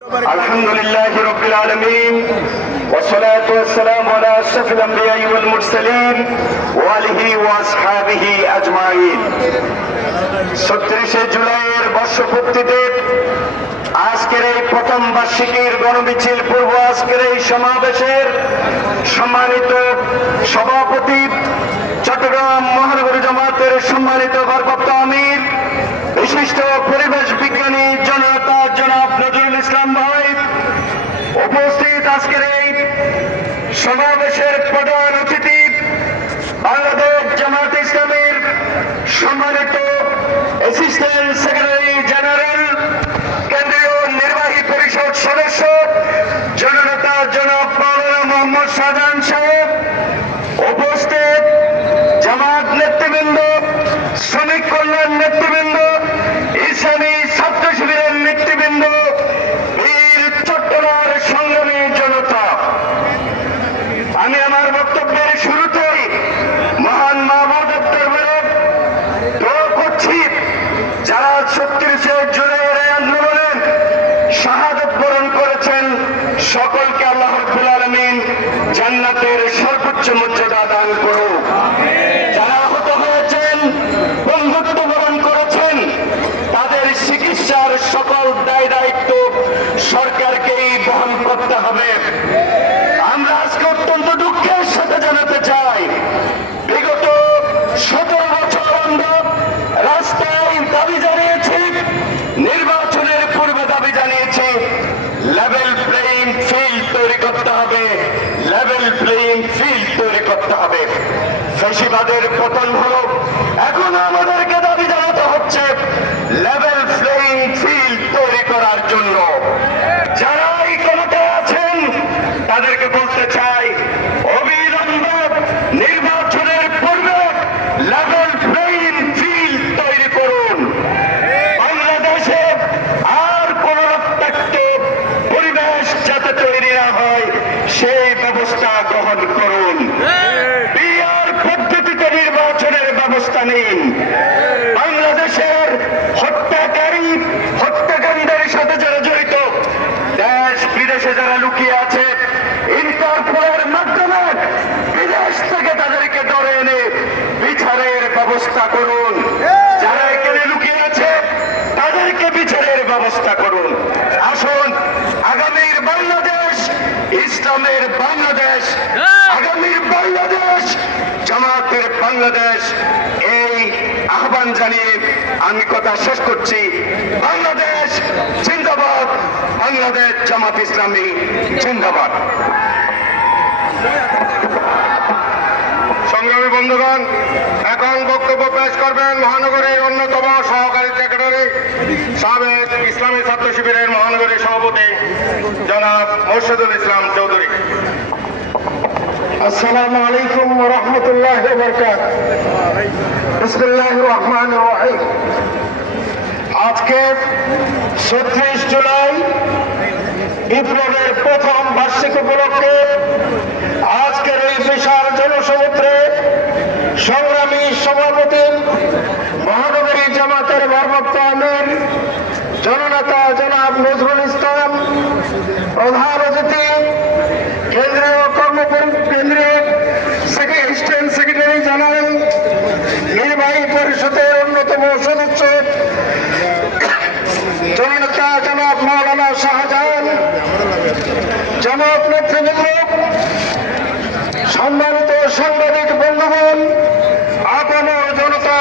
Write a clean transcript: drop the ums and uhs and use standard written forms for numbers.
الحمد لله رب العالمين والصلاة والسلام على أشرف الأنبياء والمرسلين وآله وأصحابه أجمعين ৩৬ জুলাইয়ের বর্ষপূর্তিতে আজকের এই প্রথম বার্ষিকীর গণমিছিল পূর্ব আজকের এই সমাবেশের সম্মানিত সভাপতি চট্টগ্রাম মহানগরী জামাতের সম্মানিত ভারপ্রাপ্ত আমির বিশিষ্ট পরিবেশ বিজ্ঞানী জনতা জনাব নজরুল ইসলাম ভাই, উপস্থিত আজকের এই সমাবেশের প্রধান অতিথি বাংলাদেশ জামাত ইসলামীর সম্মানিত অ্যাসিস্ট্যান্ট সেক্রেটারি জেনারেল কেন্দ্রীয় নির্বাহী পরিষদ সদস্য জননেতা জনাব মাওলানা মোহাম্মদ শাহজাহান সাহেব, উপস্থিত জামাত নেতৃবৃন্দ, শ্রমিক কল্যাণ নেতৃবৃন্দ, ইসলামী ছাত্র শিবিরের নেতৃবৃন্দ, বীর চট্টলার সংগ্রামী জনতা, আমি আমার বক্তব্যের শুরুতেই মহান মাহবুবের দরবারে দোয়া করছি যারা ৩৬ জুলাইয়ের আন্দোলনে শাহাদাত বরণ করেছেন সকলকে আল্লাহ রাব্বুল আলামিন জান্নাতের সর্বোচ্চ মর্যাদা দান করুক। যারা আহত হয়েছেন, বন্ধুত্ব বরণ করেছেন, তাদের চিকিৎসার সকল দায় দায়িত্ব সরকারকেই বহন করতে হবে। আমরা আজকে অত্যন্ত দুঃখের সাথে জানাতে চাই, বিগত ১৭ বছর আমরা রাস্তায় দাবি জানিয়েছি, নির্বাচনের পূর্বে দাবি জানিয়েছি, লেভেল প্লেইং ফিল্ড তৈরি করতে হবে, লেভেল প্লেইং ফিল্ড তৈরি করতে হবে। ফ্যাসিবাদের পতন হলো, এখন আমাদেরকে দাবি জানাতে হচ্ছে লেভেল প্লেইং ফিল্ড তৈরি করার জন্য। যারা এই ক্ষমতায় আছেন তাদেরকে বলতে চাই, অবিলম্বে নির্বাচনের পূর্বে লেভেল প্লেইং ফিল্ড তৈরি করুন। বাংলাদেশে আর কোন রক্তাক্ত পরিবেশ যাতে তৈরি না হয় সেই ব্যবস্থা গ্রহণ করুন। বিআর পদ্ধতিতে নির্বাচনের ব্যবস্থা নিন। বাংলাদেশের হত্যাকারী, হত্যাকাণ্ডের সাথে যারা জড়িত, দেশ বিদেশে যারা লুকিয়ে আছে, ইন্টারপোলের মাধ্যমে বিদেশ থেকে তাদেরকে ধরে এনে বিচারের ব্যবস্থা করুন। যারা এখানে লুকিয়ে আছে তাদেরকে বিচারের ব্যবস্থা করুন। আসুন, আগামীর বাংলাদেশ ইসলামের বাংলাদেশ, আগামীর বাংলাদেশ জামাতের বাংলাদেশ, এই আহ্বান জানিয়ে আমি কথা শেষ করছি। বাংলাদেশ জিন্দাবাদ, বাংলাদেশ জামাত ইসলামী জিন্দাবাদ। সংগ্রামী বন্ধুগণ, এখন বক্তব্য পেশ করবেন মহানগরীর অন্যতম সহকারী সেক্রেটারি, সাবেক ইসলামী ছাত্র শিবিরের মহানগরী সভাপতি জনাব মোর্শেদুল ইসলাম চৌধুরী। আসসালামু আলাইকুম ওয়া রাহমাতুল্লাহি ওয়া বারাকাতুহু। বিসমিল্লাহির রহমানির রহিম। আজকে ৩৬ জুলাই বিপ্লবের প্রথম বার্ষিক উপলক্ষে আজকের এই বিশাল জনসমুদ্রে সংগ্রামী সভাপতি মহানগরী জামাতের ভারপ্রাপ্ত আমির জননেতা জনাব নজরুল ইসলাম, প্রধান অতিথি কেন্দ্রীয় অ্যাসিস্ট্যান্ট সেক্রেটারি জেনারেল নির্বাহী পরিষদের অন্যতম সদস্য জননেতা জনাব মাওলানা শাহজাহান, জামাত নেতৃবৃন্দ, সম্মানিত সাংবাদিক বন্ধুগণ, আপনার জনতা,